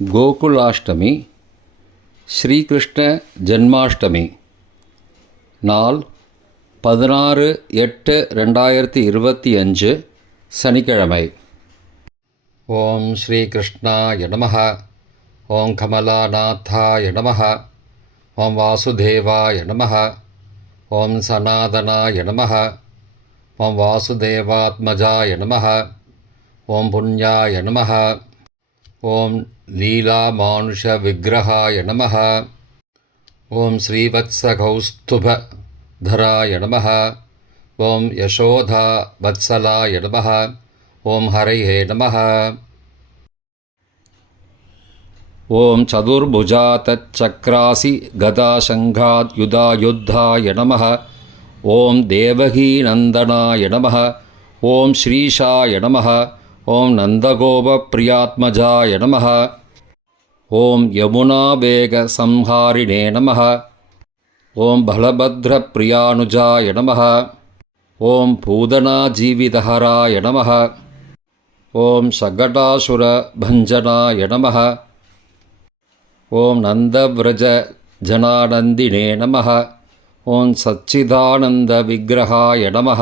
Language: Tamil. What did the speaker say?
கோகுலாஷ்டமி, ஸ்ரீகிருஷ்ண ஜென்மாஷ்டமி. நாள் 16/8/2025 சனிக்கிழமை. ஓம் ஸ்ரீகிருஷ்ணாய நமः. ஓம் கமலாநாத்தாய நமः. ஓம் வாசுதேவாய நமः. ஓம் சனாதனாய நமः. ஓம் வாசுதேவாத்மஜாய நமः. ஓம் புண்ணியாய நமः. ஓம் லீலாமானுஷ விக்கிரகாய நமः. ஓம் ஸ்ரீவத்சகௌஸ்துபதராய நமः. ஓம் யசோதா வத்சலாய நமः. ஓம் ஹரையே நமः. ஓம் சதுர்புஜாதச்சக்ராசி கதாசங்காத்யுதாயுத்தாய நமः. ஓம் தேவகீநந்தனாய நமः. ஓம் ஸ்ரீஷாய நமः. ஓம் நந்தகோபப்ரியாத்மஜாய நமः. ஓம் யமுனாவேகசம்ஹாரிணே நமः. ஓம் பலபத்ரப்ரியானுஜாய நமः. ஓம் பூதனாஜீவிதஹராய நமः. ஓம் சகடாசுரபஞ்சனாய நமः. ஓம் நந்தவ்ரஜஜனானந்தினே நமः. ஓம் சச்சிதானந்தவிக்கிரகாய நமः.